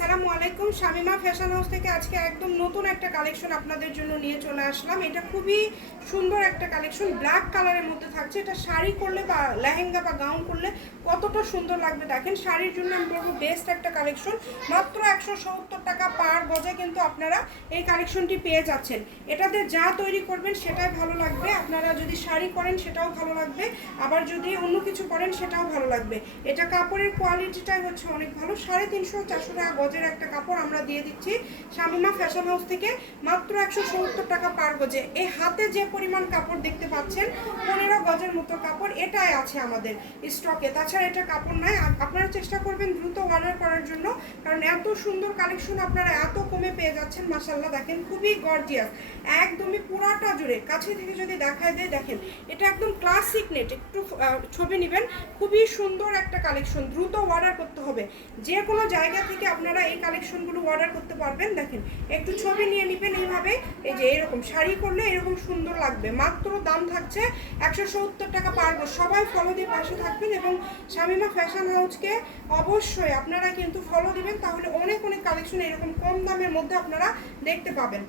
আসসালামু আলাইকুম। Shamima fashion house থেকে আজকে একদম নতুন একটা কালেকশন আপনাদের জন্য নিয়ে চলে আসলাম। এটা খুবই সুন্দর একটা কালেকশন, ব্ল্যাক কালারের মধ্যে থাকছে। এটা শাড়ি করলে বা লেহেঙ্গা বা গাউন করলে কতটা সুন্দর লাগবে দেখেন। শাড়ির জন্য আমি বলবো বেস্ট একটা কালেকশন। মাত্র 170 টাকা পার গজে কিন্তু আপনারা এই কালেকশনটি পেয়ে যাচ্ছেন। এটাতে যা তৈরি করবেন সেটাই ভালো লাগবে। আপনারা যদি শাড়ি করেন সেটাও ভালো লাগবে, আবার যদি অন্য কিছু করেন সেটাও ভালো লাগবে। এটা কাপড়ের কোয়ালিটিটাই হচ্ছে অনেক ভালো। 350-400 টাকা গজের একটা কাপড় আমরা দিয়ে দিচ্ছি শামিমা ফ্যাশন হাউস থেকে মাত্র 170 টাকা পার গজে। এই হাতে যে পরিমাণ কাপড় দেখতে পাচ্ছেন 15 গজের মতো কাপড় এটাই আছে আমাদের স্টকে। তাছাড়া এটা কাপড় নাই। আপনারা চেষ্টা করবেন দ্রুত অর্ডার করার জন্য, কারণ এত সুন্দর কালেকশন আপনারা এত কমে পেয়ে যাচ্ছেন। মাশাআল্লাহ দেখেন, খুবই গর্জিয়াস, একদমই পুরাটা জুড়ে। কাছে থেকে যদি দেখায় দেয় দেখেন, এটা একদম ক্লাসিক নেট। একটু ছবি নেবেন, খুবই সুন্দর একটা কালেকশন। দ্রুত অর্ডার করতে হবে। যে কোনো জায়গা থেকে আপনারা এই কালেকশনগুলো অর্ডার করতে পারবেন। দেখেন, একটু ছবি নিয়ে নেবেন এইভাবে। এই যে এরকম শাড়ি করলে এরকম সুন্দর লাগবে। মাত্র দাম থাকছে 170 টাকা পার গজ। সবাই ফলো দিয়ে পাশে থাকবেন এবং শামিমা ফ্যাশন হাউসকে অবশ্যই আপনারা কিন্তু ফলো দিবেন, তাহলে অনেক অনেক কালেকশন এরকম কম দামের মধ্যে আপনারা দেখতে পাবেন।